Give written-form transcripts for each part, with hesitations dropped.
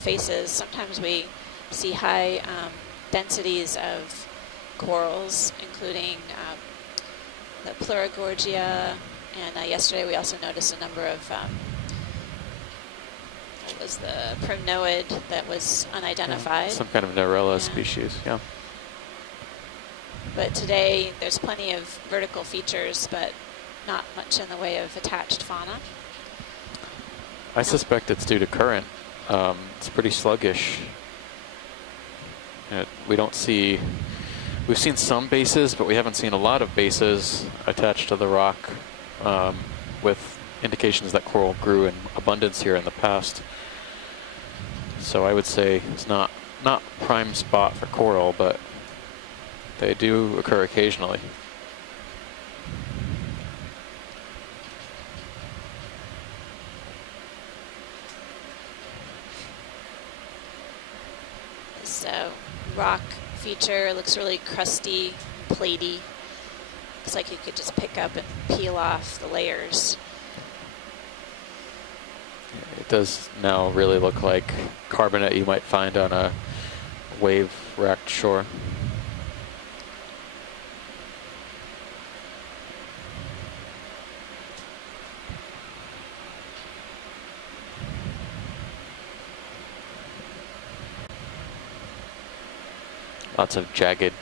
faces, sometimes we see high densities of corals, including the Pleurogorgia, and yesterday we also noticed a number of, what was the primnoid that was unidentified. Yeah, some kind of Narella species, yeah. But today there's plenty of vertical features, but not much in the way of attached fauna. I suspect it's due to current. It's pretty sluggish. We don't see, we've seen some bases, but we haven't seen a lot of bases attached to the rock with indications that coral grew in abundance here in the past. So I would say it's not prime spot for coral, but they do occur occasionally. So rock feature looks really crusty, platey. Looks like you could just pick up and peel off the layers. It does now really look like carbonate you might find on a wave-wrecked shore. Lots of jagged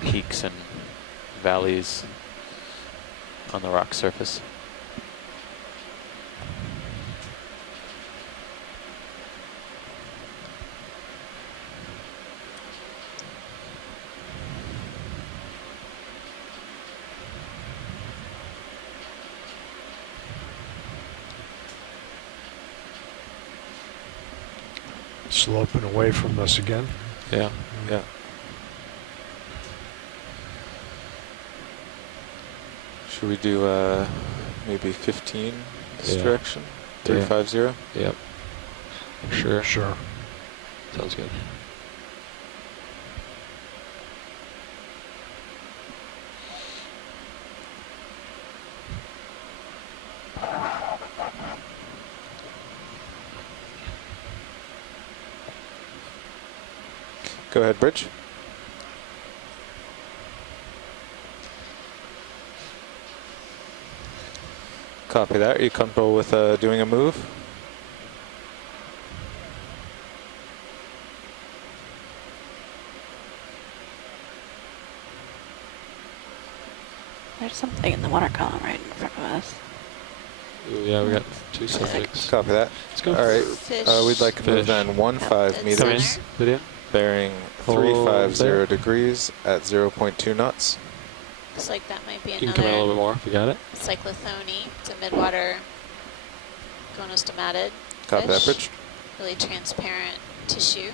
peaks and valleys on the rock surface. Sloping away from us again. Yeah, yeah. Should we do maybe 15 this direction? 350? Yep. Sure. Sure. Sounds good. Go ahead, Bridge. Copy that. Are you comfortable with doing a move? There's something in the water column right in front of us. Ooh, yeah, we got 2 subjects. Copy that. Let's go. All right. Fish. We'd like to move then 15 meters, Video. bearing 350 degrees at 0.2 knots. Looks like that might be You can come in a little bit another more if you got it. cyclothone. It's a midwater gonostomatid Copy that, fish. Bridge. Really transparent tissue.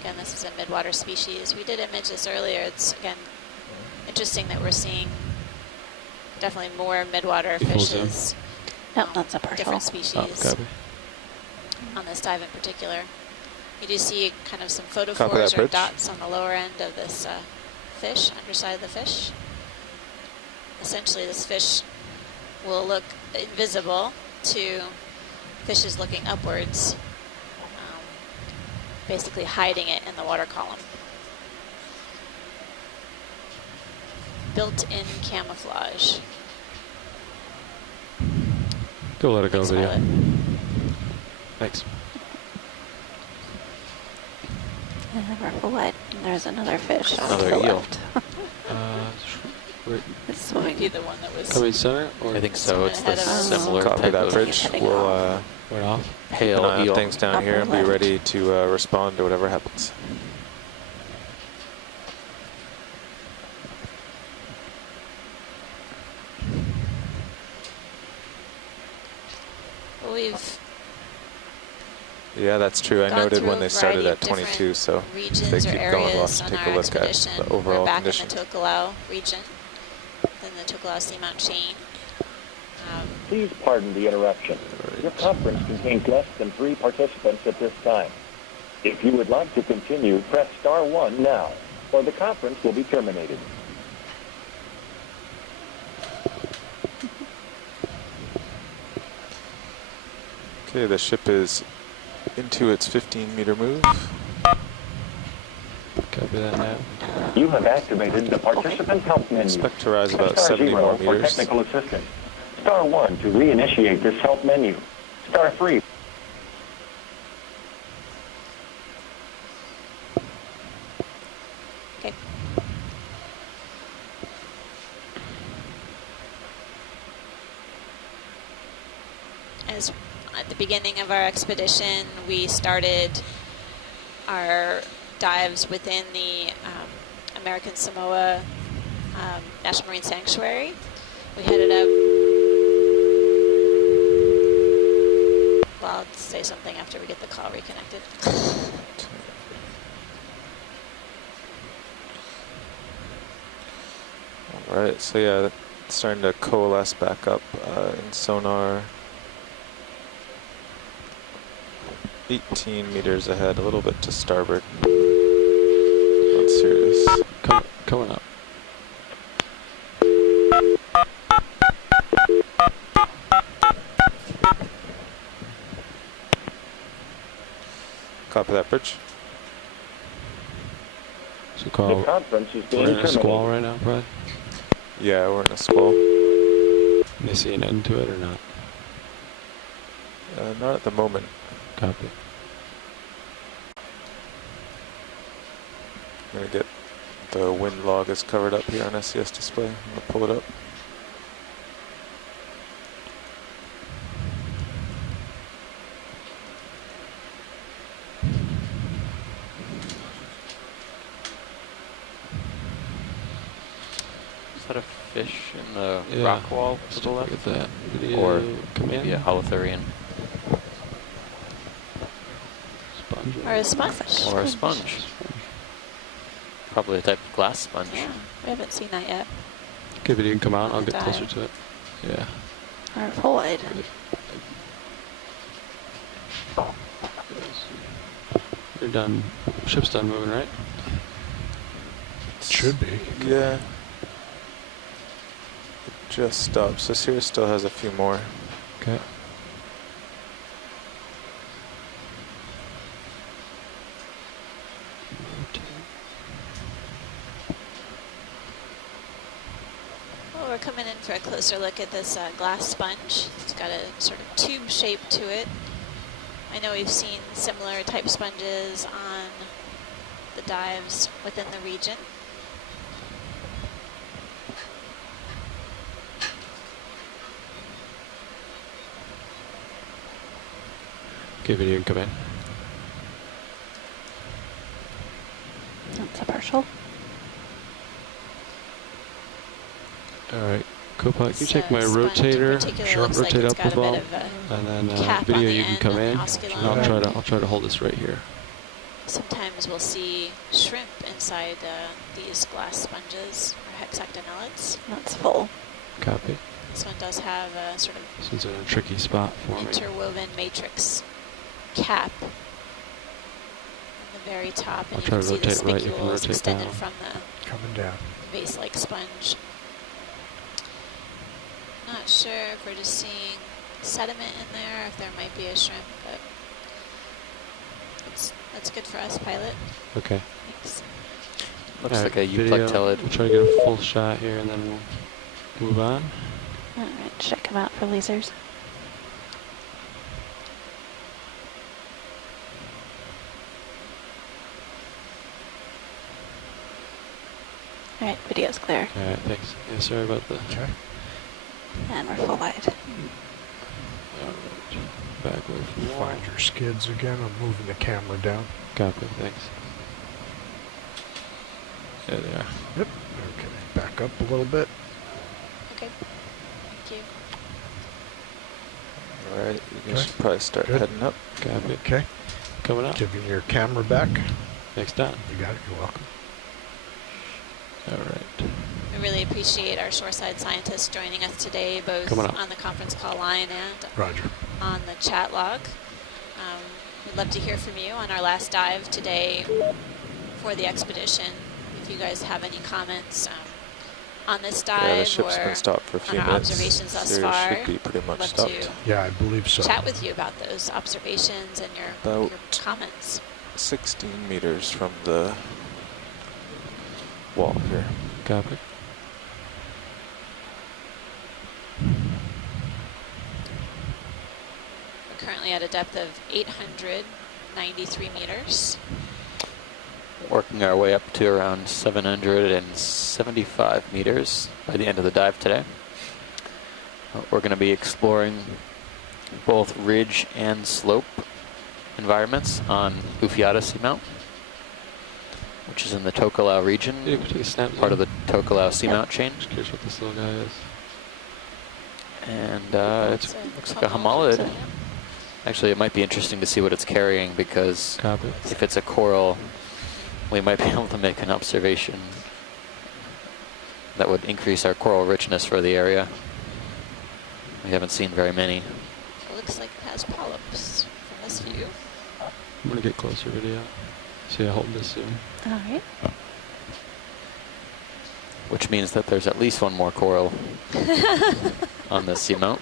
Again, this is a midwater species. We did image this earlier. It's, again, interesting that we're seeing definitely more midwater fishes. No, that's a partial. Different species Copy. on this dive in particular. You do see kind of some Copy that, photophores or Bridge. dots on the lower end of this fish, underside of the fish. Essentially, this fish will look invisible to fishes looking upwards, basically hiding it in the water column. Built-in camouflage. Go let it go, Thanks, video. Violet. Thanks. Remember what? There's another fish. Another to the eel. left. It's Might swimming. be the one that was Coming center? Or I think so. It's the ahead of us. similar Copy type that, of Bridge. heading We'll went off? keep an eye pale on eel. things down Upper here and be left. ready to respond to whatever happens. We've Yeah, that's true. I gone noted through when a they started variety at of 22, so regions if they or keep going, we'll have areas to on take a our look at expedition. the overall We're back conditions. in the Tokelau region, then the Tokelau Seamount chain. Please pardon the interruption. Your conference contains less than 3 participants at this time. If you would like to continue, press star 1 now, or the conference will be terminated. Okay, the ship is into its 15-meter move. Copy that now. You have activated the participant help menu. Expect to rise about Star 70 0 more for meters. technical assistance. Star 1 to reinitiate this help menu. Star 3. Okay. As at the beginning of our expedition, we started our dives within the American Samoa National Marine Sanctuary. We headed up. Well, I'll say something after we get the call reconnected. Alright, so yeah, it's starting to coalesce back up in sonar. 18 meters ahead, a little bit to starboard. Not serious. Coming up. Copy that, bridge. So The call. conference is being We're in a terminated. squall right now, Brad. Yeah, we're in a squall. They see an end to it or not? Not at the moment. Copy. I'm gonna get the wind log is covered up here on SCS display. I'm gonna pull it up. Is that a fish in the Yeah. rock wall to Let's the look left? at that video. Or come maybe a in. holothurian. Sponge. Or a sponge. Or a sponge. Probably a type of glass sponge. Yeah, we haven't seen that yet. Okay, video can come out. I'll get Dive. closer to it. Yeah. Or forward. You're done. Ship's done moving, right? Should be. Yeah. It just stopped. So Sirius still has a few more. Okay. Well, we're coming in for a closer look at this glass sponge. It's got a sort of tube shape to it. I know we've seen similar type sponges on the dives within the region. Okay, video can come in. That's a partial. Alright. Copilot, can you This, check my sponge in rotator? particular Sure. looks like Rotate it's up got a a bit ball. of a And then cap video on the you can end come and in. osculum. And I'll try to hold this right here. Sometimes we'll see shrimp inside these glass sponges or hexactinellids. That's full. Copy. This one does have a sort of This one's in a tricky spot for me. interwoven matrix cap on the very top, and I'll you try can to see the rotate right, you can spicules rotate extended down. from the Coming down. vase-like sponge. Not sure if we're just seeing sediment in there, if there might be a shrimp, but that's good for us, pilot. Okay. Thanks. Looks Alright, like a video. euplectellid. We'll try to get a full shot here and then we'll move on. Alright, check them out for lasers. Alright, video's clear. Alright, thanks. Yeah, sorry about the... Okay. And we're full wide. Alright. Back away from the wall. Find your skids again. I'm moving the camera down. Copy, thanks. There they are. Yep. Okay. Back up a little bit. Okay. Thank you. Alright, you Okay. should probably start Good. heading up. Copy. Okay. Coming up. Giving your camera back. Next down. You got it. You're welcome. Alright. We really appreciate our shoreside scientists joining us today, both Coming up. on the conference call line and Roger. on the chat log. We'd love to hear from you on our last dive today for the expedition. If you guys have any comments, on this dive Yeah, the ship's or been stopped for a few on our minutes. observations thus There far. should be pretty much Love stopped. to Yeah, I believe so. chat with you about those observations and your About comments. 16 meters from the wall here. Copy. We're currently at a depth of 893 meters. Working our way up to around 775 meters by the end of the dive today. We're going to be exploring both ridge and slope environments on Okeanos Seamount, which is in the Tokelau region, Yeah, could you take a snap? part of the Tokelau Seamount chain. Just curious what this little guy is. And it It's looks like a homalid. Actually, it might be interesting to see what it's carrying, because Copy. if it's a coral, we might be able to make an observation that would increase our coral richness for the area. We haven't seen very many. It looks like it has polyps from this view. I'm gonna get closer video. So yeah, hold this soon. All right. Which means that there's at least one more coral on this seamount.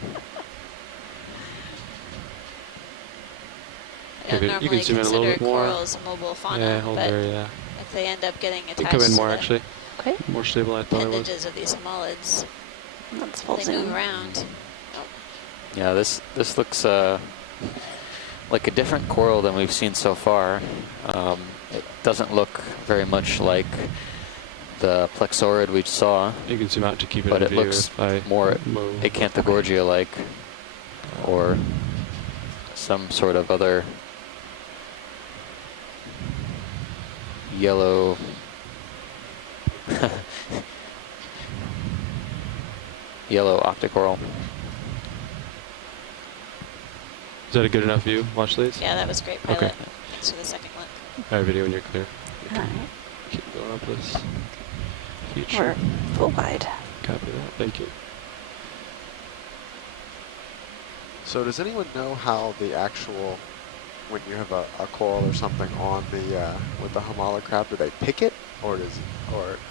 I don't You normally can zoom in a little consider bit more. corals mobile fauna, Yeah, hold but there, yeah. if they end up getting You attached come in to more the actually. Okay. More stable I thought it was. appendages of these homolids, That's full they zoom. move around. Yeah, this looks like a different coral than we've seen so far. It doesn't look very much like the plexaurid we saw, You can zoom out to keep it but in it view looks if I more move. Acanthogorgia-like, or some sort of other yellow yellow octocoral. Is that a good enough view? Watch these. Yeah, that was great, Pilot. Okay. Thanks for the second look. All right, video when you're clear. All right. Keep going up this We're feature. full wide. Copy that. Thank you. So does anyone know how the actual, when you have a coral or something on the with the homalid crab, do they pick it, or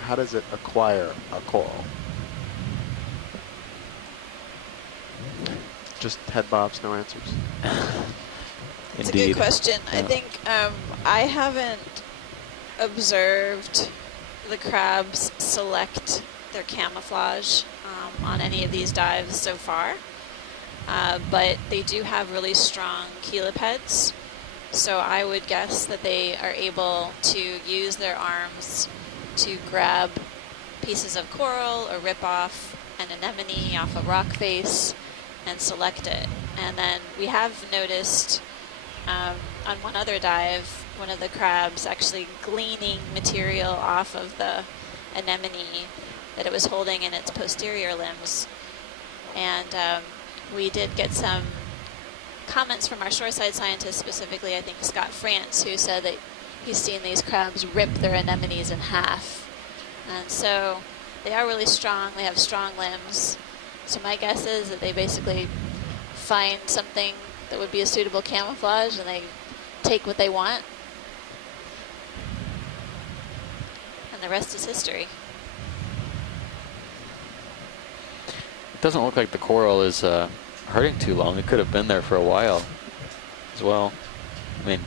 how does it acquire a coral? Just head bobs, no answers. It's a Indeed. good question. I Yeah. think I haven't observed the crabs select their camouflage on any of these dives so far, but they do have really strong chelipeds, so I would guess that they are able to use their arms to grab pieces of coral or rip off an anemone off a rock face and select it. And then we have noticed on one other dive, one of the crabs actually gleaning material off of the anemone that it was holding in its posterior limbs. And we did get some comments from our shoreside scientists, specifically I think Scott France, who said that he's seen these crabs rip their anemones in half. And so they are really strong, they have strong limbs. So my guess is that they basically find something that would be a suitable camouflage and they take what they want. And the rest is history. It doesn't look like the coral is hurting too long. It could have been there for a while as well. I mean,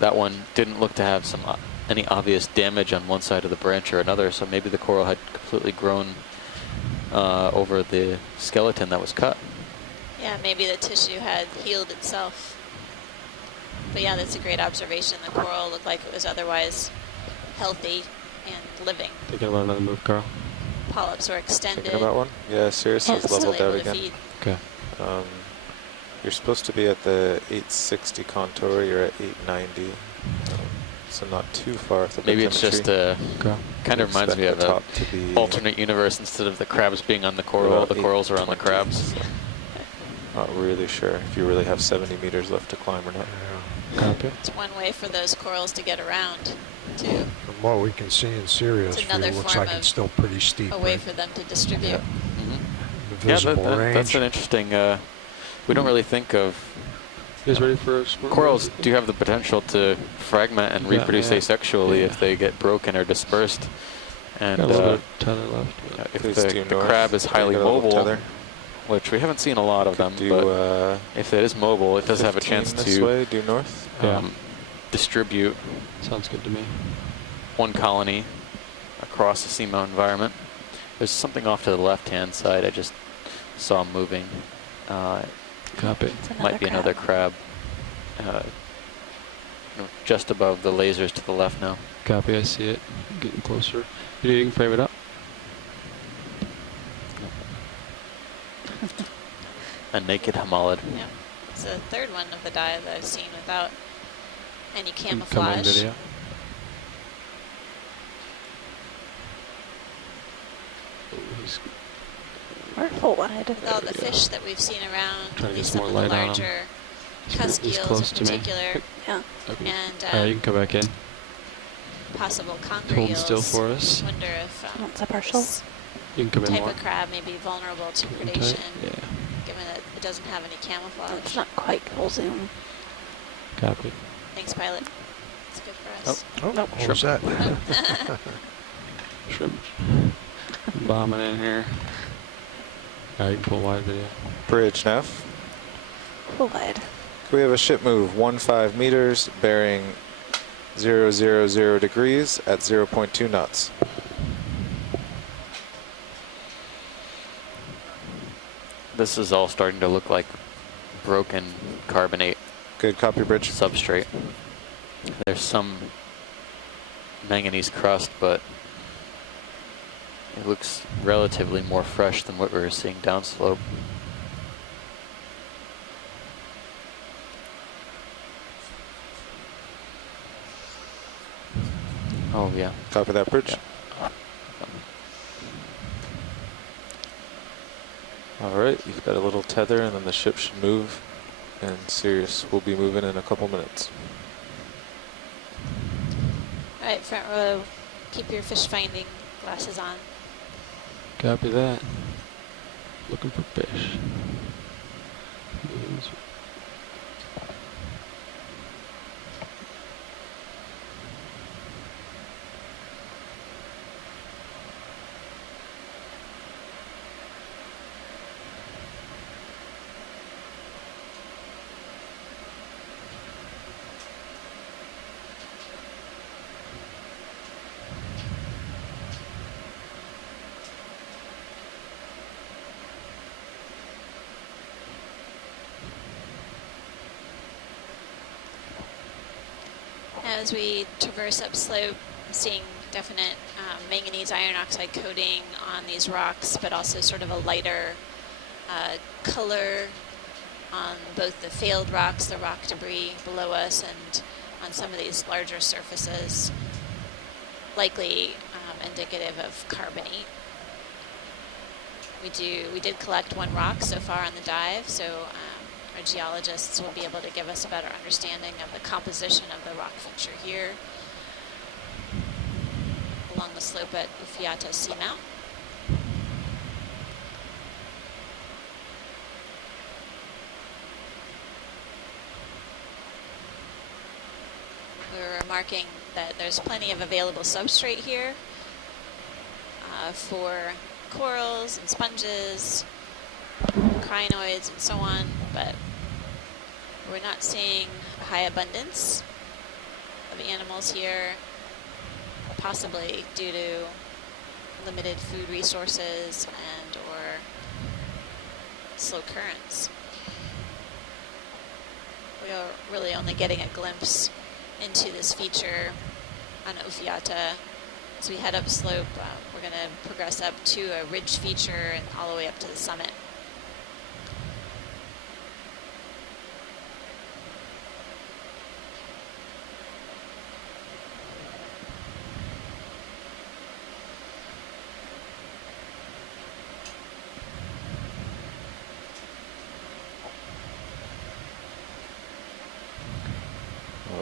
that one didn't look to have any obvious damage on one side of the branch or another, so maybe the coral had completely grown over the skeleton that was cut. Yeah, maybe the tissue had healed itself. But yeah, that's a great observation. The coral looked like it was otherwise healthy and living. Thinking about another move, Carl. Polyps were extended. Thinking about one? Yeah, Sirius and is still leveled out able to again. feed. Okay. You're supposed to be at the 860 contour. You're at 890. So not too far off the Maybe it's just Okay. kind of reminds me of the an top to be alternate universe. Instead of the crabs being on the coral, about the corals are on the 820, crabs. so not really sure if you really have 70 meters left to climb or not. Copy. It's one way for those corals to get around, too. From what we can see in Sirius It's view, another it looks form like of it's still pretty steep. A way right? for them to distribute. Mhm. The Yeah, visible range. that's an interesting. We don't really think of You guys ready for a sport? corals. Do have the potential to fragment and Yeah, reproduce yeah. asexually Yeah. if they get broken or dispersed. And Got a little bit of tether left. if Please the due north. crab is highly Get a little mobile, tether. which we haven't seen a lot of them, Do but if it is mobile, it does have a 15 chance this to way, due north. Yeah. distribute Sounds good to me. one colony across the seamount environment. There's something off to the left-hand side. I just saw moving. Copy. It's Might be another crab. Just above the lasers to the left now. Copy, I see it. Getting closer. You can frame it up. A naked hamalid. Yep. It's the third one of the dive that I've seen without any Incoming camouflage. video. Oh, he's We're full wide. With all There the we go. fish that we've seen around, Trying at to least get some some of the more light on 'em. larger he's cusk he's eels close in to me. particular, Yeah. Okay. and You can come back in. possible conger Hold eels. still for us. Wonder if Wants a partial. this You can come in type more. of crab may be vulnerable to Keep 'em tight. predation, Yeah. given that it doesn't have any It's camouflage. not quite full zoom. Copy. Thanks, pilot. It's good for us. Oh, what was that? Shrimp. Bombing in here. Alright, you can pull wide video. Bridge nav. Full wide. We have a ship move 15 meters, bearing 000 degrees at 0.2 knots. This is all starting to look like broken carbonate Good copy, bridge. substrate. There's some manganese crust, but it looks relatively more fresh than what we were seeing downslope. Oh yeah. Copy that, bridge. All right, you've got a little tether, and then the ship should move, and Sirius will be moving in a couple minutes. All right, front row, keep your fish finding glasses on. Copy that. Looking for fish. Moving this way. As we traverse upslope, seeing definite manganese iron oxide coating on these rocks, but also sort of a lighter color on both the failed rocks, the rock debris below us, and on some of these larger surfaces, likely indicative of carbonate. We did collect one rock so far on the dive, so our geologists will be able to give us a better understanding of the composition of the rock feature here along the slope at Okeanos Seamount. We were remarking that there's plenty of available substrate here for corals and sponges, crinoids and so on, but we're not seeing a high abundance of animals here, possibly due to limited food resources and or slow currents. We are really only getting a glimpse into this feature on Okeanos. As we head upslope, we're going to progress up to a ridge feature and all the way up to the summit.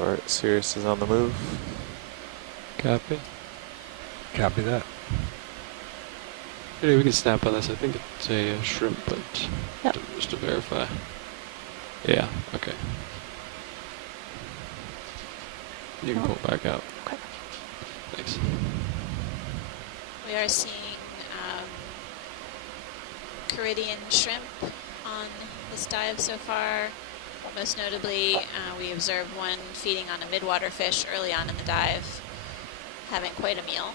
All right, Sirius is on the move. Copy. Copy that. Anyway, we can snap on this. I think it's a shrimp, but Yep. just to verify. Yeah, okay. You can pull back out. Okay. Thanks. We are seeing Caridian shrimp on this dive so far. Most notably, we observed one feeding on a midwater fish early on in the dive, having quite a meal.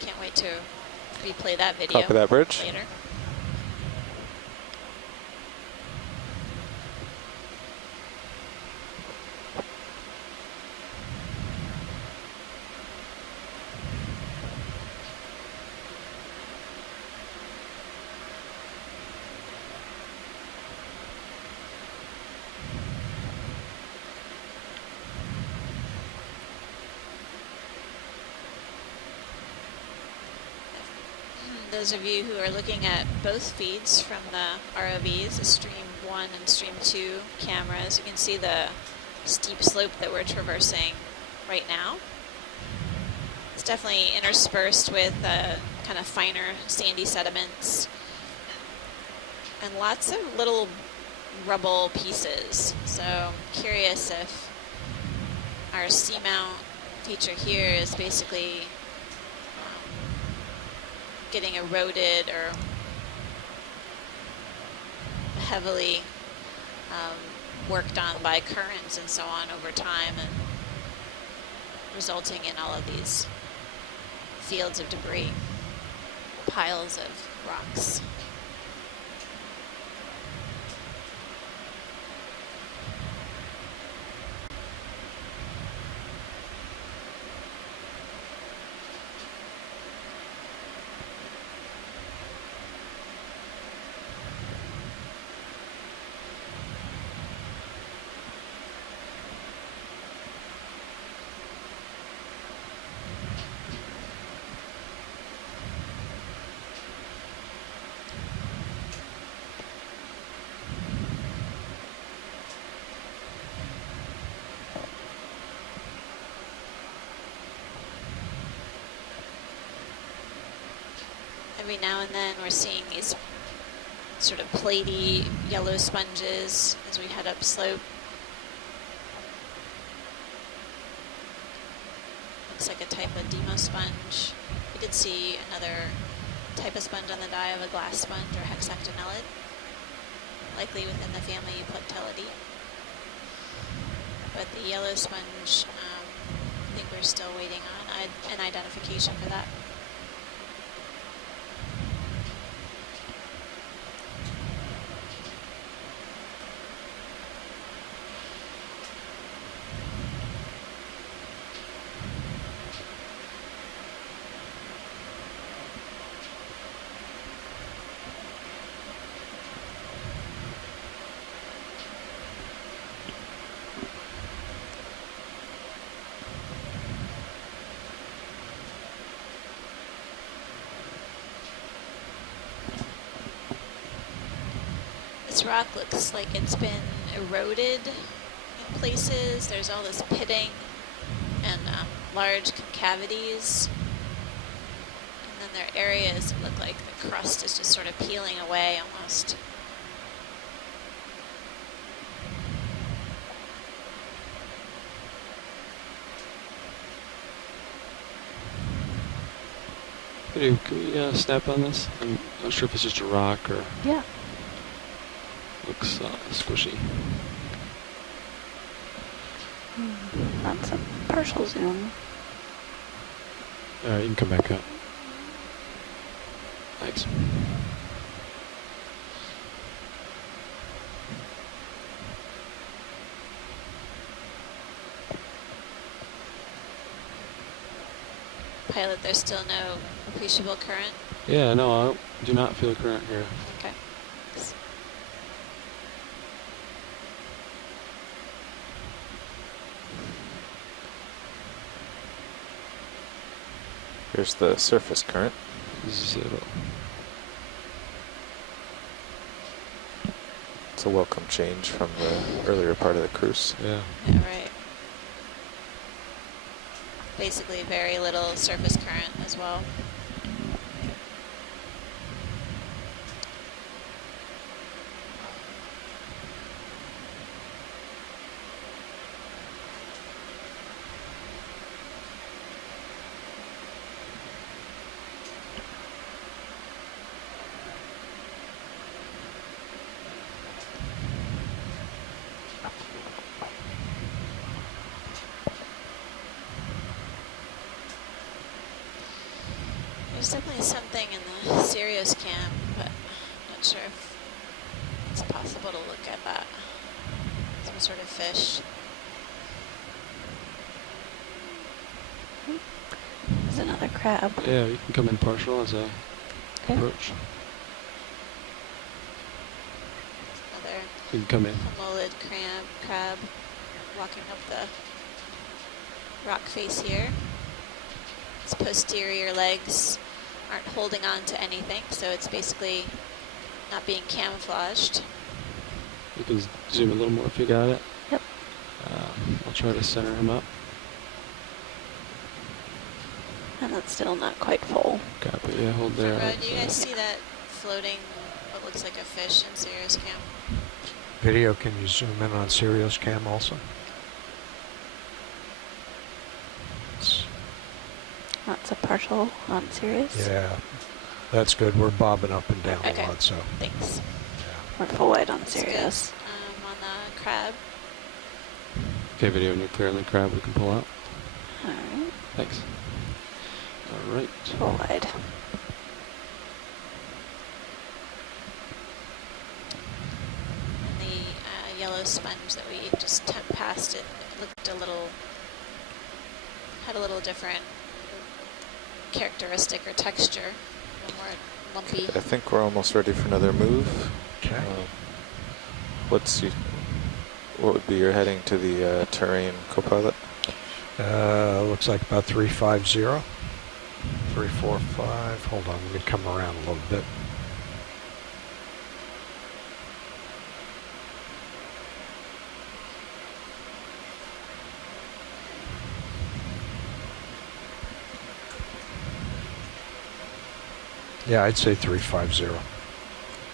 Can't wait to replay that video Copy that, Bridge. later. Those of you who are looking at both feeds from the ROVs, the Stream 1 and Stream 2 cameras, you can see the steep slope that we're traversing right now. It's definitely interspersed with kind of finer sandy sediments and lots of little rubble pieces. So I'm curious if our seamount feature here is basically getting eroded or heavily worked on by currents and so on over time, and resulting in all of these fields of debris, piles of rocks. Every now and then we're seeing these sort of platey yellow sponges as we head up slope. Looks like a type of demo sponge. We did see another type of sponge on the dive, a glass sponge or hexactinellid, likely within the family Euplectellidae. But the yellow sponge, I think we're still waiting on an identification for that. This rock looks like it's been eroded in places. There's all this pitting and large concavities. And then there are areas that look like the crust is just sort of peeling away almost. Hey, can we snap on this? I'm not sure if it's just a rock or Yeah. looks squishy. That's a partial zoom. All right, you can come back up. Thanks. Pilot, there's still no appreciable current. Yeah, no, I do not feel current here. Okay. Thanks. Here's the surface current. 0. It's a welcome change from the earlier part of the cruise. Yeah. Yeah, right. Basically very little surface current as well. There's definitely something in the Sirius cam, but I'm not sure if it's possible to look at that. Some sort of fish. There's another crab. Yeah, you can come in partial as a Okay. approach. Another You can come in. homolid crab walking up the rock face here. Its posterior legs aren't holding on to anything, so it's basically not being camouflaged. You can zoom a little more if you got it. Yep. I'll try to center him up. And it's still not quite full. Copy. Yeah, hold there. Road, do you guys see that floating, what looks like a fish in Sirius cam? Video, can you zoom in on Sirius cam also? That's a partial on Sirius. Yeah, that's good. We're bobbing up and down Okay. a lot, so. Thanks. We're full wide on That's Sirius. good. On the crab, Okay, video nuclear and the crab we can pull out. Alright. Thanks. All right. Full wide. and the yellow sponge that we just tapped past, it looked had a little different characteristic or texture, a little more lumpy. I think we're almost ready for another move. Okay. What would be your heading to the terrain, co-pilot? Looks like about 350. 345. Hold on, let me come around a little bit. Yeah, I'd say 350.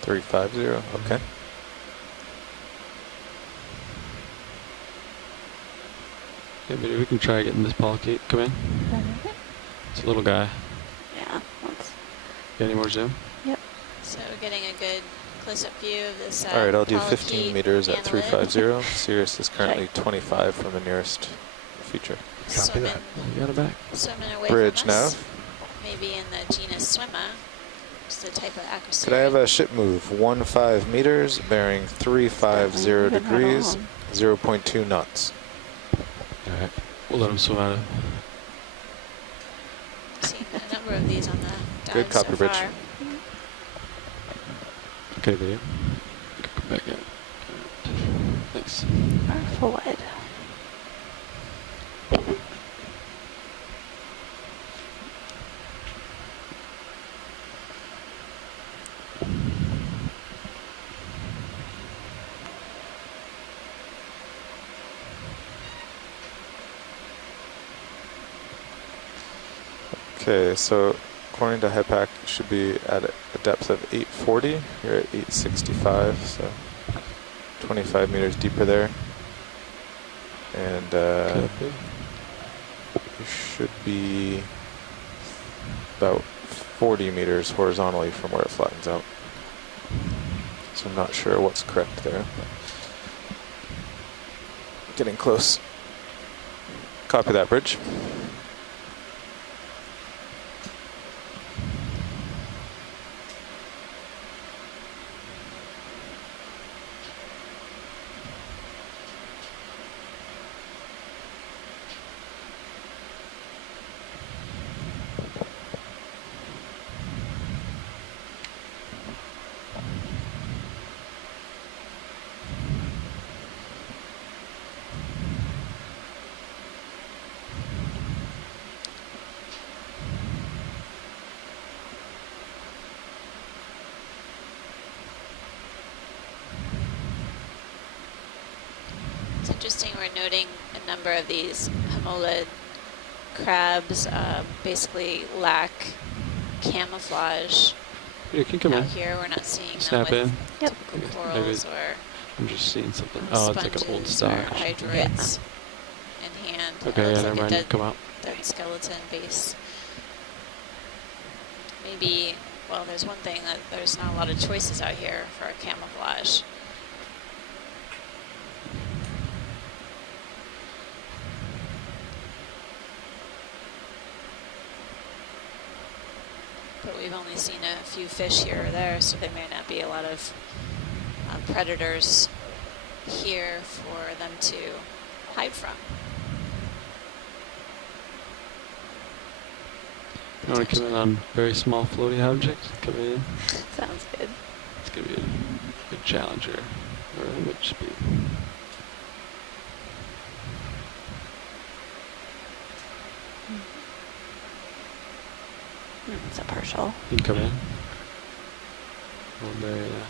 350, okay. Okay, video, we can try getting this polychaete. Come in. Alright. It's a little guy. Yeah, that's Got any more zoom? So we're getting a good close-up view of this. All right, I'll do polychaete 15 meters at annelid. 350. Sirius is currently 25 from the nearest feature. Copy Swimming, that. You got it back. swimming away Bridge from now. us. Maybe in the genus Swimma, which is the type of acrosaur. Could I have a ship move 15 meters, bearing 350 Moving right degrees, along. 0.2 knots? All right. We'll let him swim out of. Seen a number of these on the Good dive copy, so Bridge. far. Okay, video. Come back in. Thanks. our full wide. Okay, so according to HEPAC, it should be at a depth of 840. You're at 865, so 25 meters deeper there. And Copy. you should be about 40 meters horizontally from where it flattens out. So I'm not sure what's correct there. But getting close. Copy that, Bridge. It's interesting, we're noting a number of these homolid crabs basically lack camouflage You can come out in. here. We're not seeing Snap them in. with Yep. typical Okay, corals maybe or I'm just seeing something. Oh, it's like an old sponges stock. or hydrates in hand. Okay, It yeah, looks never like a mind. dead, Come out. dead skeleton base. Maybe, well, there's one thing that there's not a lot of choices out here for camouflage. but we've only seen a few fish here or there, so there may not be a lot of predators here for them to hide from. You want to come in on very small floaty objects? Come in. Sounds good. It's going to be a good challenger or image speed. It's a partial. You can come in. One there, yeah.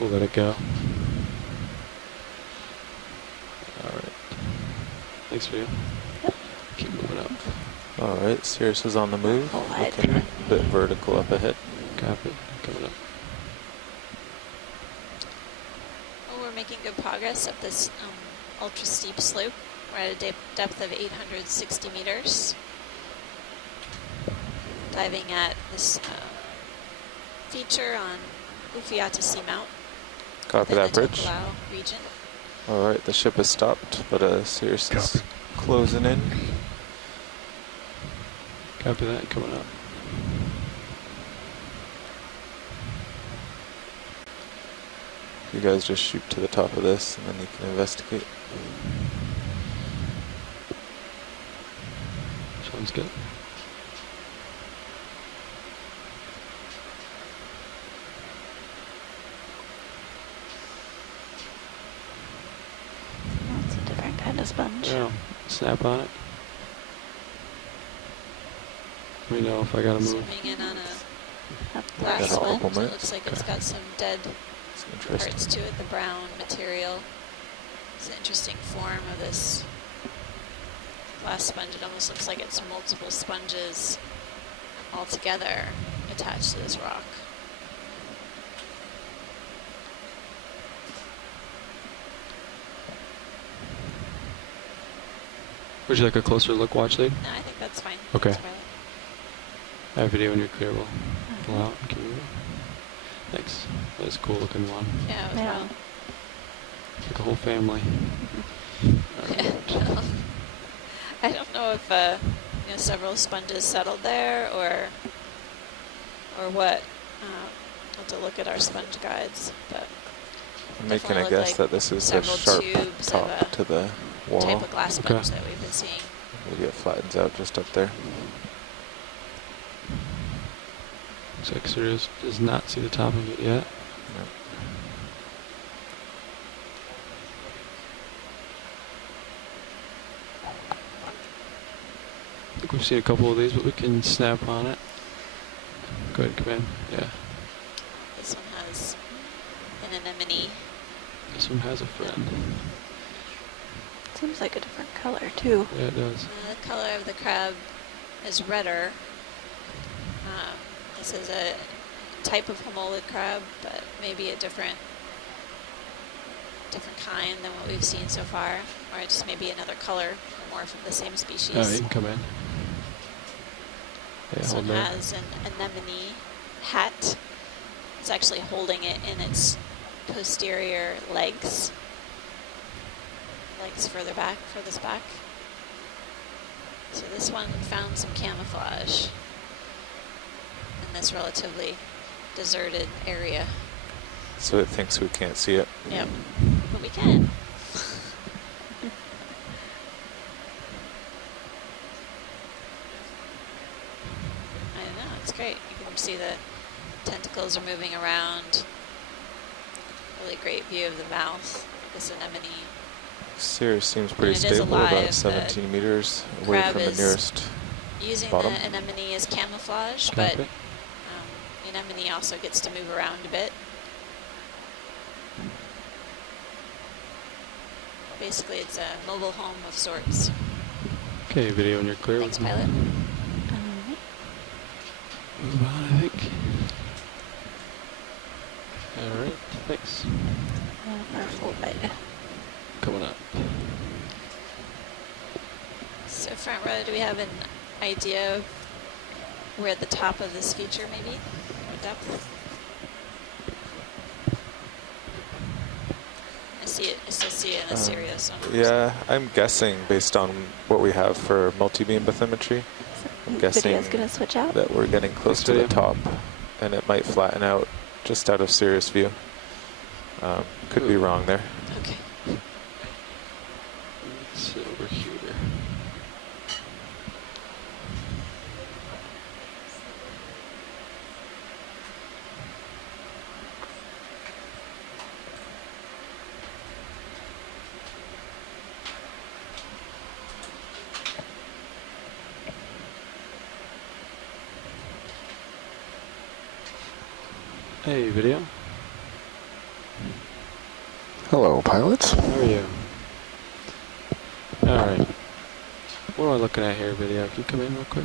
We'll let it go. Alright. Thanks for you. Yep. Keep moving up. All right, Sirius is on the move. Oh, wide. Looking a bit vertical up ahead. Copy. Coming up. Well, we're making good progress up this ultra steep slope. We're at a depth of 860 meters. Diving at this feature on Okeanos Seamount. Copy within that the bridge. Tokelau region. All right, the ship has stopped, but Sirius is Copy. closing in. Copy that. Coming up. You guys just shoot to the top of this, and then you can investigate. Sounds good. That's a different kind of sponge. Yeah. Snap on it. Let me know if I gotta move. Zooming in on a Up glass Got a sponge. couple It minutes. looks like it's got some dead It's interesting. parts to it, the brown material. It's an interesting form of this glass sponge. It almost looks like it's multiple sponges all together attached to this rock. Would you like a closer look, watch lead? No, I think that's fine. Okay. That's fine. I have video when you're clear. We'll pull out. Can you? Thanks. That's a cool looking one. Yeah, it was Yeah. well. Like a whole family. Alright. I don't know if several sponges settled there or what. We'll have to look at our sponge guides, but I'm making a definitely guess look that this is the several sharp tubes of top a to the wall. type of glass Okay. sponge that we've been seeing. Maybe it flattens out just up there. Looks like Sirius does not see the top of it yet. I think we've seen a couple of these, but we can snap on it. Go ahead, come in. Yeah. This one has an anemone. This one has a friend. Seems like a different color too. Yeah, it does. The color of the crab is redder. This is a type of homolid crab, but maybe a different kind than what we've seen so far, or just maybe another color, more from the same species. Oh, you can come in. Yeah, This one hold there. has an anemone hat. It's actually holding it in its posterior legs. Legs furthest back. So this one found some camouflage in this relatively deserted area. So it thinks we can't see it. Yep, but we can. I don't know, it's great. You can see the tentacles are moving around. Really great view of the mouth of this anemone. Sirius seems pretty it is stable, alive. about The 17 meters away crab from the is nearest. Using Bottom. the anemone as camouflage, Copy. but the anemone also gets to move around a bit. Basically, it's a mobile home of sorts. Okay, video when you're clear. Thanks, We can pilot. Move on, I think. Alright, thanks. Our full wide. Coming up. So front row, do we have an idea of where the top of this feature maybe, or depth? I see it. I still see it in the Sirius one. Yeah, I'm guessing based on what we have for multi-beam bathymetry. I'm guessing Video's gonna switch out. that we're getting close to the top, and it might flatten out just out of Sirius view. Could be wrong there. Okay. Let's see over here. Hey, video. Hello, pilots. How are you? Alright. What am I looking at here, video? Can you come in real quick?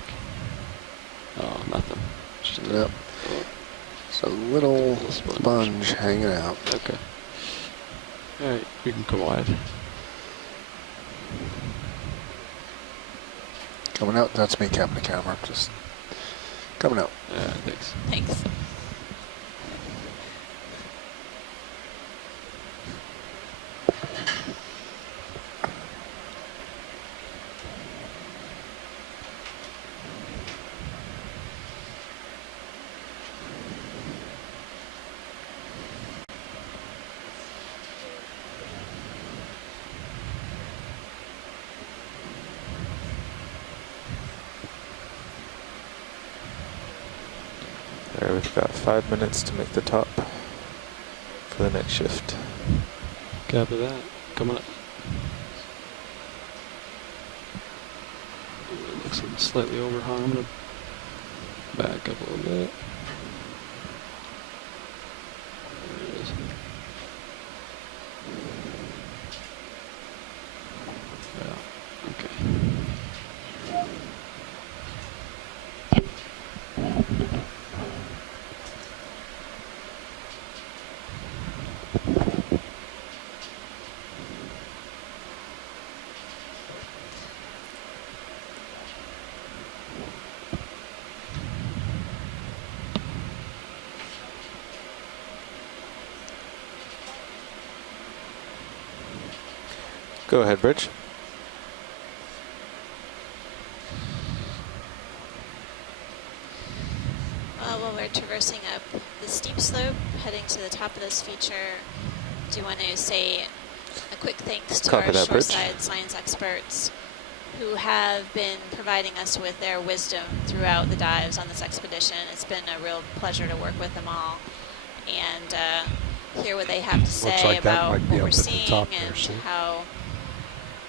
Oh, nothing. Just Yep. It's a little sponge hanging out. Okay. Alright, you can come wide. Coming out. That's me, Captain the camera. Just coming out. Alright, thanks. Thanks. There, we've got 5 minutes to make the top for the next shift. Copy that. Coming up. It looks slightly overhung. I'm going to back up a little bit. There it is. Yeah, okay. Go ahead, Bridge. While we're traversing up the steep slope, heading to the top of this feature, do you want to say a quick thanks to Copy our that, Bridge. shoreside science experts who have been providing us with their wisdom throughout the dives on this expedition. It's been a real pleasure to work with them all and hear what they have to say like that about might be what we're up at the seeing top there, and see? how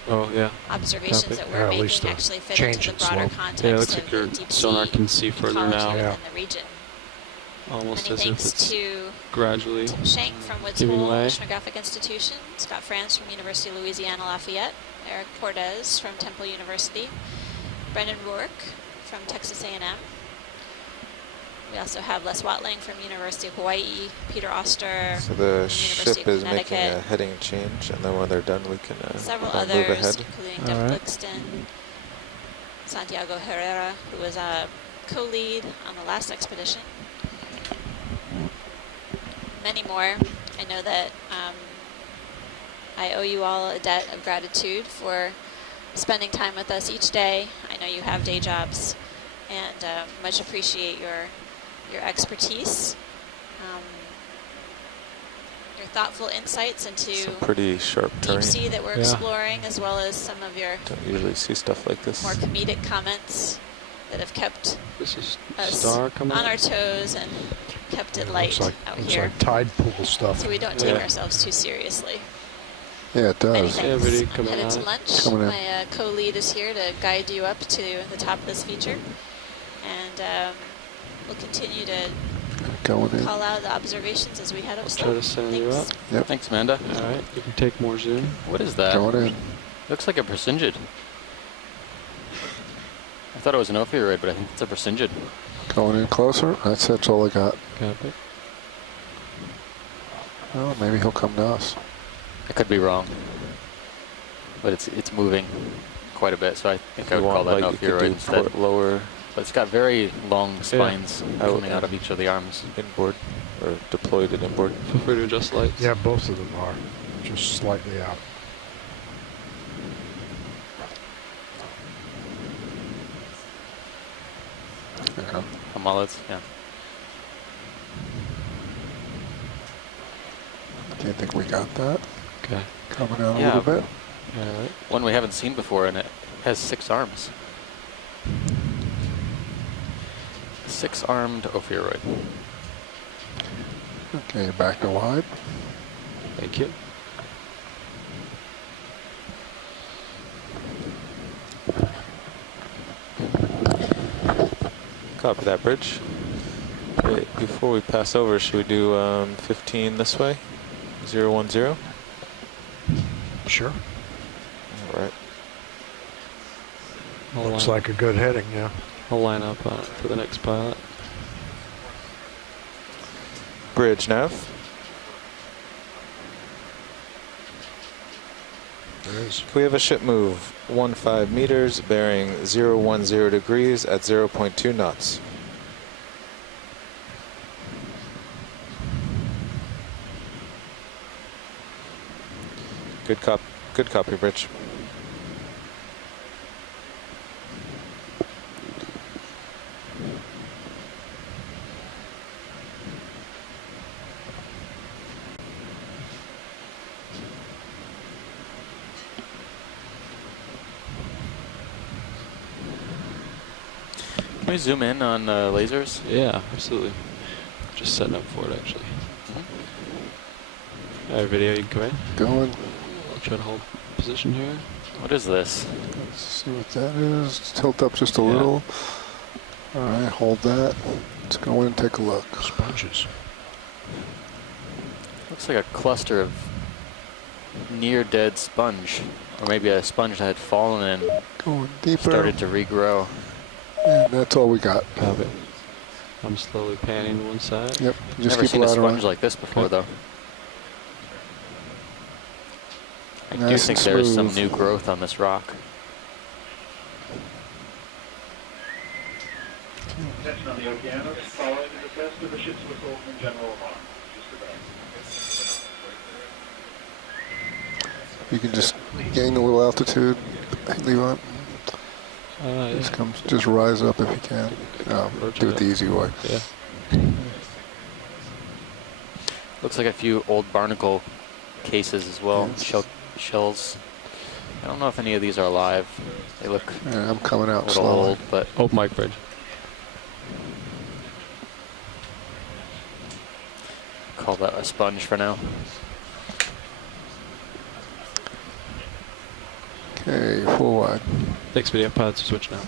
Oh, yeah. observations Copy. that Yeah, we're at least making a actually fit change into in the broader slope. context Yeah, it looks of like your the deep sonar sea can see further ecology now. Yeah. within the region. Almost Many as if thanks it's to gradually Tim Schenk from Woods giving Hole way. Oceanographic Institution, Scott Franz from University of Louisiana Lafayette, Eric Cortez from Temple University, Brendan Rourke from Texas A&M. We also have Les Watling from University of Hawaii, Peter Oster So from the University ship of is making Connecticut, a heading change, and then when they're done, we can several move others, ahead. including All Jeff right. Blixton, Santiago Herrera, who was a co-lead on the last expedition. Many more. I know that I owe you all a debt of gratitude for spending time with us each day. I know you have day jobs, and much appreciate your expertise, your thoughtful insights into Some pretty sharp deep terrain. sea that we're Yeah. exploring, as well as some of your Don't usually see stuff like this. more comedic comments that have kept This is us star coming on up. our toes and kept it Yeah, light looks out like here, tide pool stuff. so we don't take Yeah. ourselves too seriously. Yeah, it Many does. Yeah, thanks. video I'm coming headed to out. lunch. Coming in. My co-lead is here to guide you up to the top of this feature, and we'll continue to Going in. call out the observations as we head up I'll try slope. to send you up. Thanks. Yep. Thanks, Amanda. Alright, you can take more zoom. What is that? Going in. Looks like a Persingid. I thought it was an ophiuroid, but I think it's a Persingid. Going in closer. That's all I got. Copy. Oh, maybe he'll come to us. I could be wrong, but it's moving quite a bit, so I think If I you would call want, that an like, you could ophiuroid do instead. port lower But it's got very long spines Out coming out of each of the arms. inboard, or deployed and inboard. Feel free to adjust lights. Yeah, both of them are just slightly out. Yeah. Hamalids, yeah. Do you think we got that? Okay. Coming out Yeah. a little bit. All right. One we haven't seen before, and it has 6 arms. 6-armed ophiuroid. Okay, back to wide. Thank you. Copy that, bridge. Wait, before we pass over, should we do 15 this way? 010? Sure. All right. Looks like a good heading, yeah. I'll line up on it for the next pilot. Bridge nav. There is. Can we have a ship move 15 meters, bearing 010 degrees at 0.2 knots? Good copy, bridge. Can we zoom in on lasers? Yeah, absolutely. Just setting up for it, actually. All right, video, you can come in. Going. I'll try to hold position here. What is this? Let's see what that is. Tilt up just a Yeah. little. All right, hold that. Let's go in and take a look. Sponges. Looks like a cluster of near-dead sponge, or maybe a sponge that had fallen and Going deeper. started to regrow. And that's all we got. Copy. I'm slowly panning to one side. Yep. Just Never keep seen a lateral. sponge like this before, Okay. though. I do Nice think and there's some smooth. new growth on this rock. Attention on the Okeanos, following the test of the ship's whistle and general alarm. You can just gain a little altitude. Levi. Yeah. Just rise up if you can. Do it the easy way. Yeah. Looks like a few old barnacle cases as well. Yes. Shells. I don't know if any of these are alive. They look Yeah, I'm coming a out little slowly. old, but Oh, mic bridge. call that a sponge for now. Okay, full wide. Next video, pilots are switching out.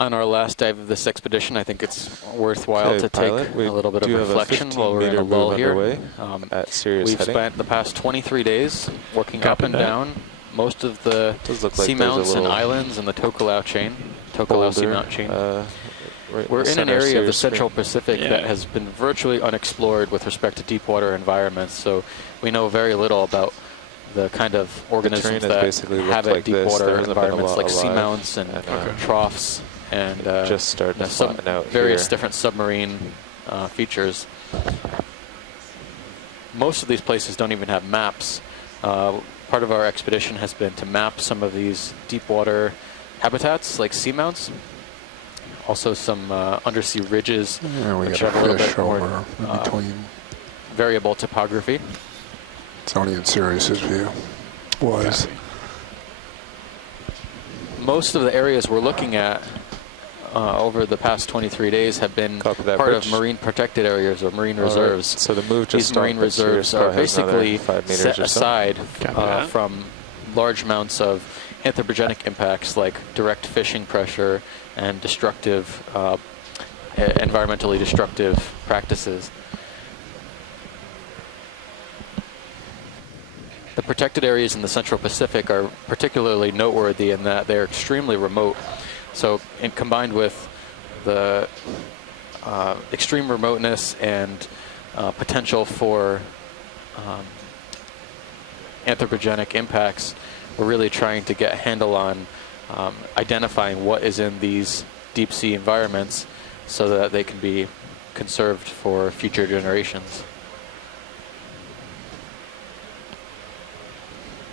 On our last dive of this expedition, I think it's worthwhile Okay, to pilot, take we a little bit of do have a reflection while we're in a 15-meter lull move here. underway at Sirius We've heading. spent the past 23 days working up Copy and that. down most of the Does look like there's a seamounts and little islands in the Tokelau chain, Tokelau boulder, seamount chain. right We're the in an center of area of the Sirius Central screen. Pacific that has been virtually unexplored with respect to deep water environments, so we know very little about the kind of organisms terrain has that basically looked habit like deep this. water There hasn't been a environments lot like alive, seamounts and and, troughs and just starting to some flatten out various here. different submarine features. Most of these places don't even have maps. Part of our expedition has been to map some of these deep water habitats like seamounts. Also some undersea ridges Yeah, we which got have a a little fish bit more over in between. variable topography. It's only in Sirius's view. was. Okay. Most of the areas we're looking at over the past 23 days have been Copy that, part of Rich. marine protected areas or marine All right, reserves. so the move just These marine stopped, but Sirius reserves still are has another basically 5 meters set or so. aside Copy that. from large amounts of anthropogenic impacts like direct fishing pressure and destructive, environmentally destructive practices. The protected areas in the Central Pacific are particularly noteworthy in that they're extremely remote. So, combined with the extreme remoteness and potential for anthropogenic impacts, we're really trying to get a handle on identifying what is in these deep sea environments so that they can be conserved for future generations.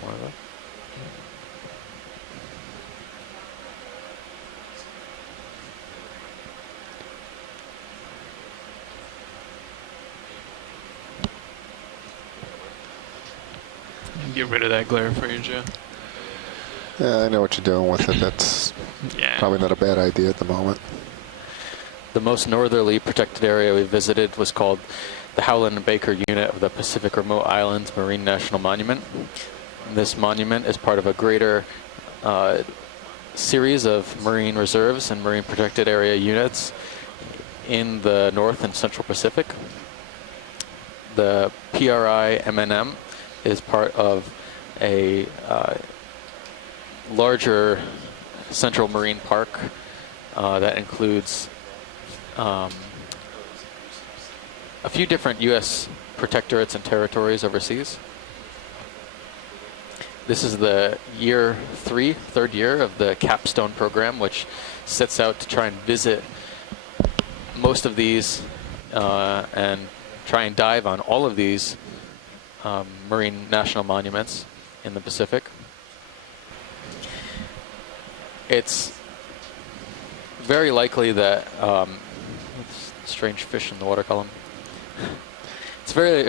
More of that. Get rid of that glare for you, Joe. Yeah, I know what you're doing with it. That's Yeah. probably not a bad idea at the moment. The most northerly protected area we visited was called the Howland and Baker Unit of the Pacific Remote Islands Marine National Monument. This monument is part of a greater series of marine reserves and marine protected area units in the North and Central Pacific. The PRI MNM is part of a larger central marine park that includes a few different U.S. protectorates and territories overseas. This is the third year of the capstone program, which sets out to try and visit most of these and try and dive on all of these marine national monuments in the Pacific. It's very likely that strange fish in the water column. It's very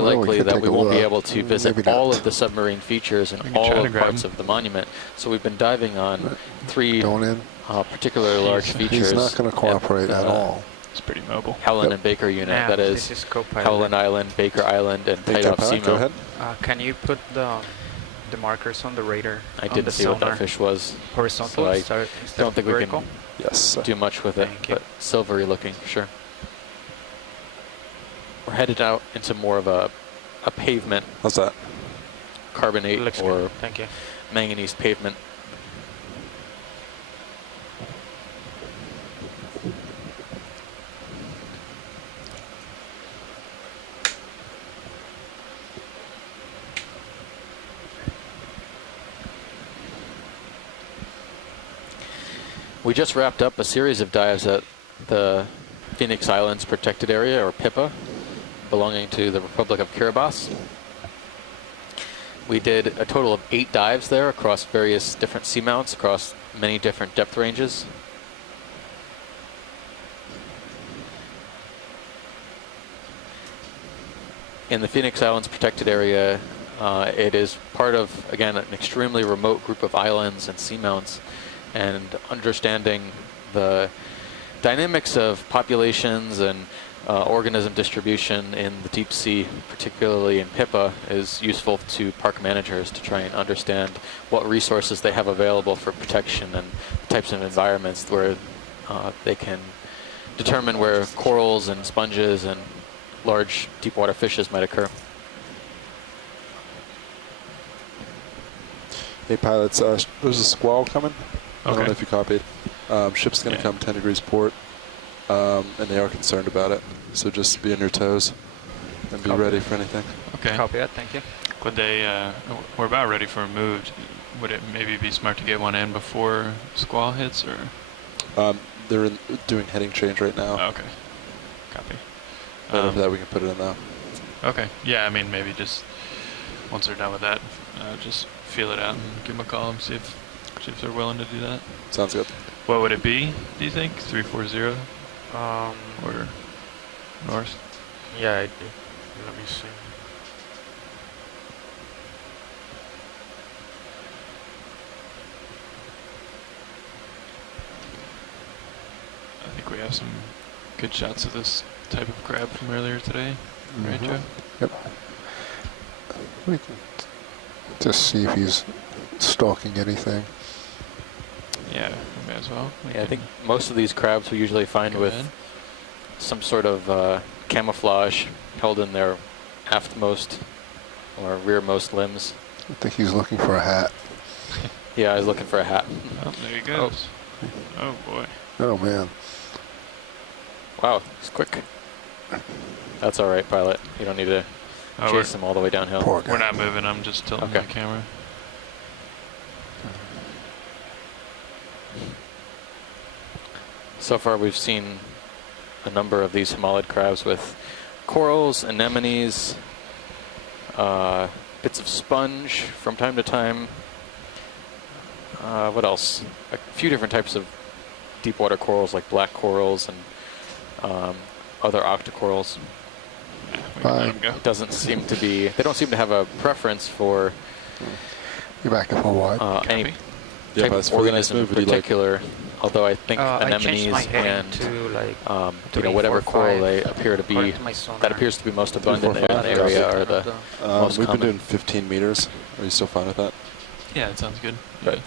likely that we won't be able to visit all of the submarine features and all of parts of the monument. So we've been diving on three particularly large features. He's not going to cooperate at all. It's pretty mobile. Howland and Baker unit. Yeah, that this is co-pilot. Howland Island, Baker Island, and Tight-Off Go Seamount. ahead. Can you put the markers on the radar? I on didn't the see what sonar? that fish was. Horizontal. So I instead don't of think we vertical? can Yes. do much with it, Thank you. but silvery looking, sure. We're headed out into more of a pavement, How's that? carbonate Looks or good. Thank you. manganese pavement. We just wrapped up a series of dives at the Phoenix Islands Protected Area, or PIPA, belonging to the Republic of Kiribati. We did a total of 8 dives there across various different seamounts, across many different depth ranges. In the Phoenix Islands Protected Area, it is part of, again, an extremely remote group of islands and seamounts, and understanding the dynamics of populations and organism distribution in the deep sea, particularly in PIPA, is useful to park managers to try and understand what resources they have available for protection and types of environments where they can determine where corals and sponges and large deep water fishes might occur. Hey pilots, there's a squall coming. I don't Okay. know if you copied. Ship's going to come 10 degrees port, and they are concerned about it. So just be on your toes and be ready for anything. Okay. Copy that. Thank you. Would they, we're about ready for a move. Would it maybe be smart to get one in before squall hits, or? They're doing heading change right now. Oh, okay. Copy. Right after that, we can put it in now. Okay. Yeah, I mean, maybe just once they're done with that, just feel it out and give them a call and see if they're willing to do that. Sounds good. What would it be, do you think? 340 Um, or north? yeah, let me see. we have some good shots of this type of crab from earlier today, right, Joe? Yep. We can just see if he's stalking anything. Yeah, we may as well. Yeah, I think most of these crabs we usually find Go with ahead. some sort of camouflage held in their aftmost or rearmost limbs. I think he's looking for a hat. Yeah, I was looking for a hat. Oh, there he goes. Oh boy. Oh man. Wow, he's quick. That's all right, pilot. You don't need to Oh, chase him all the way downhill. Poor guy. we're not moving. I'm just tilting Okay. the camera. So far we've seen a number of these hamalid crabs with corals, anemones, bits of sponge from time to time. What else? A few different types of deep water corals like black corals and other octocorals. Yeah, we can let him go. Doesn't seem to be, they don't seem to have a preference for You're back up a wide. any Copy. type but of it's really nice organism in move. Would you like- particular, although I think I changed anemones my heading and to like you know, whatever 3, 4, coral 5, they appear to be, according to my sonar. that appears to be most 3, abundant 4, there in 5, the area are the most We've common. been doing 15 meters. Are you still fine with that? Yeah, it sounds good. Right.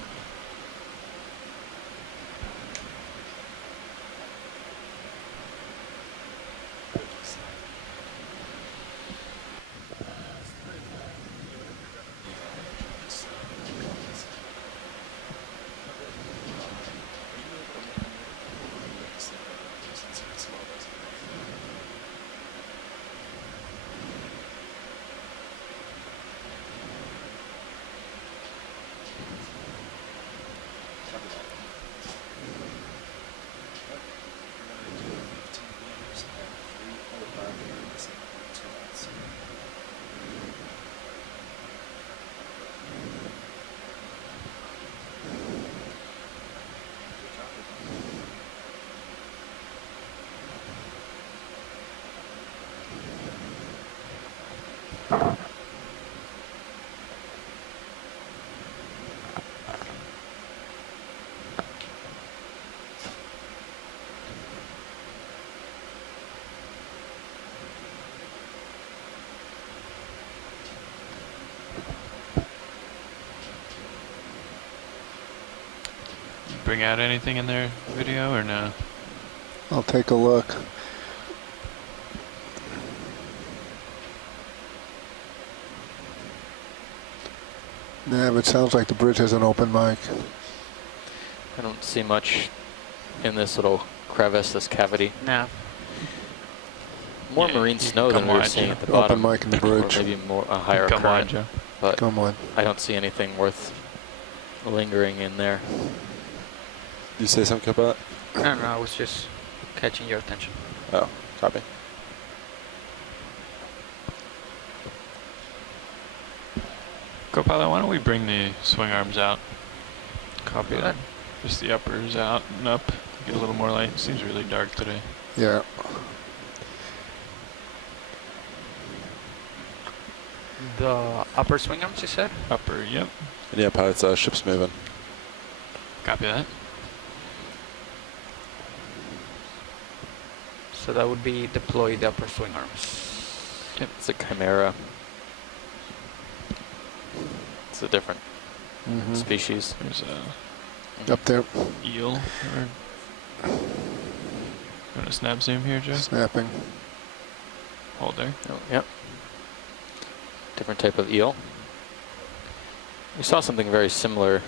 Bring out anything in their video or no? I'll take a look. Yeah, but it sounds like the bridge has an open mic. I don't see much in this little crevice, this cavity. No. More Yeah, marine you can snow than come we were wide, seeing Joe. at the Open bottom. mic in the Or bridge. maybe more a higher Come on, current, Joe. but Come on. I don't see anything worth lingering in there. You say something about No, I was just catching your attention. that? Oh, copy. Co-pilot, why don't we bring the swing arms out? Copy that. Just the uppers out and up. Get a little more light. Seems really dark today. Yeah. The upper swing arms, you said? Upper, yep. And yeah, pilots, ship's moving. Copy that. So that would be deploy the upper swing arms. Yep, it's a chimera. It's a different Mm-hmm. species. There's a Up there, eel. Or you want to snap zoom here, Joe? snapping. Hold there. Oh, yep. Different type of eel. We saw something very similar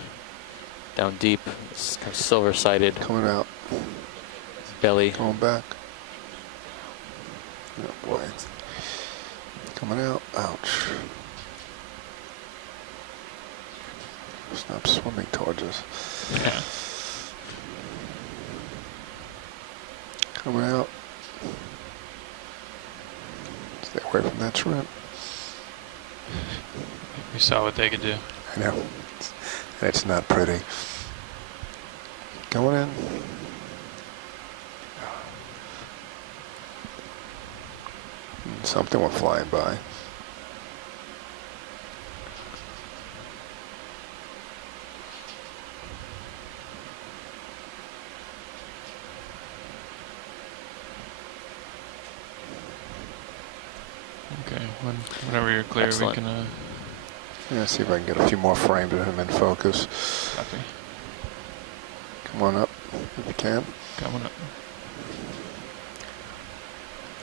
down deep. It's kind of silver-sided Coming out. belly. Going back. Oh, boy. Coming out. Ouch. It's not swimming towards us. Yeah. Coming out. Stay away from that shrimp. We saw what they could do. I know. It's not pretty. Going in. Something went flying by. Okay, whenever you're clear, Excellent. we can. Yeah, see if I can get a few more frames of him in focus. Copy. Come on up if you can. Coming up.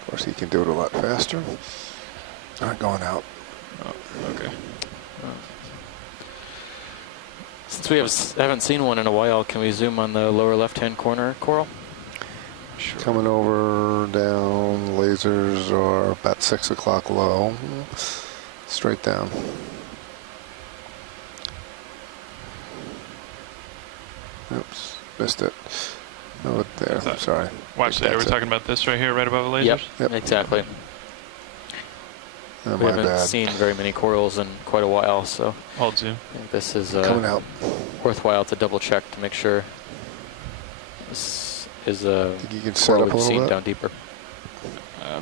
Of course, he can do it a lot faster. Not going out. Oh, okay. Since we haven't seen one in a while, can we zoom on the lower left-hand corner, Coral? Sure. Coming over, down, lasers are about 6 o'clock low. Straight down. Oops, missed it. Oh, there, I'm sorry. Watch that. Are we That's it. talking about this right here, right above the lasers? Yep, exactly. Oh, We my haven't bad. seen very many corals in quite a while, so Hold zoom. I think this is Coming out. worthwhile to double check to make sure this is a Think you can set coral up a we've little seen bit? down deeper.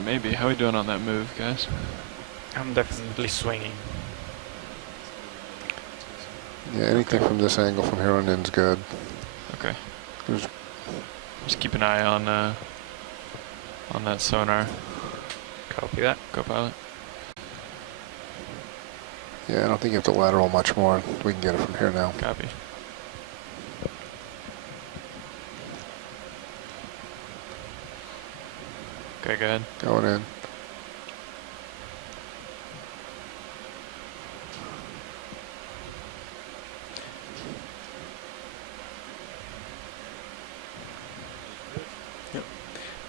Maybe. How are we doing on that move, guys? I'm definitely swinging. Yeah, anything from this angle from here on in is good. Okay. There's- Just keep an eye on that sonar, Copy that. co-pilot. Yeah, I don't think you have to lateral much more. We can get it from here now. Copy. Okay, go ahead. Going in.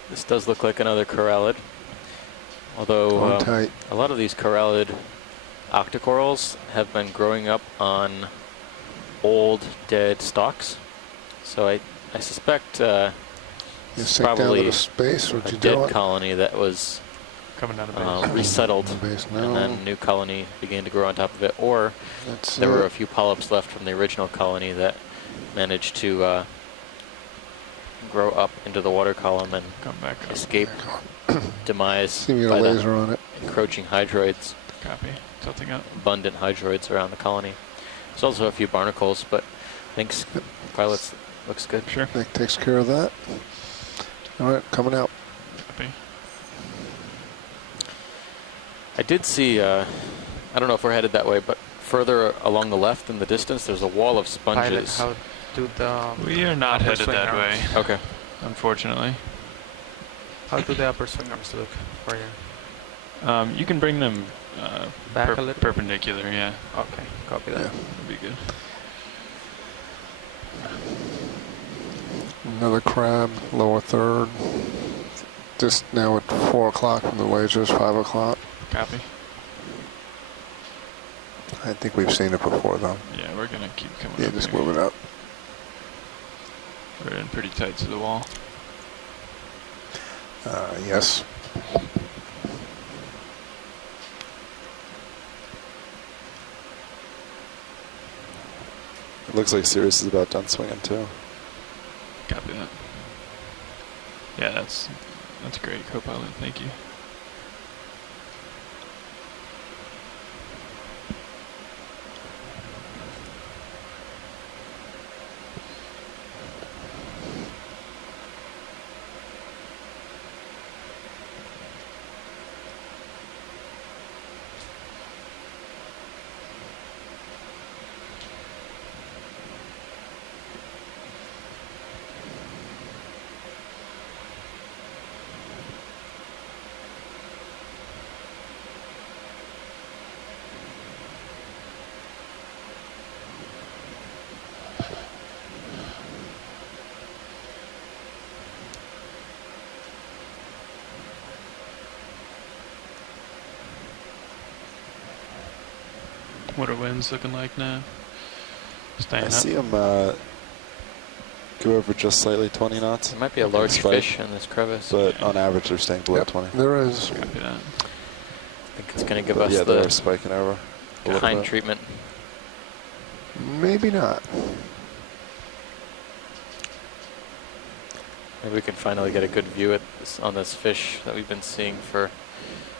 This does look like another corallid, although Going tight. a lot of these corallid octocorals have been growing up on old dead stalks. So I suspect You it's sink down to probably the space, a what you dead doing? colony that was Coming out of base. resettled, On base and now. then a new colony began to grow on top of it, or That's there were a it. few polyps left from the original colony that managed to grow up into the water column and Come back up. escape demise See if we get by a the laser on it. encroaching hydroids, Copy. Tilting up. abundant hydroids around the colony. There's also a few barnacles, but I think pilots looks good. Sure. That takes care of that. All right, coming out. Copy. I did see, I don't know if we're headed that way, but further along the left in the distance, there's a wall of Pilot, sponges. how do the We are not upper headed swing that way, arms- Okay. unfortunately. How do the upper swing arms look for you? You can bring them Back a little? perpendicular, yeah. Okay, copy that. Yeah. That'd be good. Another crab, lower third. Just now at 4 o'clock from the lasers, 5 o'clock. Copy. I think we've seen it before, though. Yeah, we're gonna keep coming Yeah, up just here. move it up. We're in pretty tight to the wall. Yes. It looks like Sirius is about done swinging too. Copy that. Yeah, that's great, co-pilot. Thank you. What are winds looking like now? Staying I up. see him go over just slightly 20 knots. There might be a large Spike. fish in this crevice. But on average, they're staying below Yep, 20. there is. Copy that. I think it's going to give But us yeah, they're the spiking over a little kind bit. treatment. Maybe not. Maybe we can finally get a good view at this, on this fish that we've been seeing for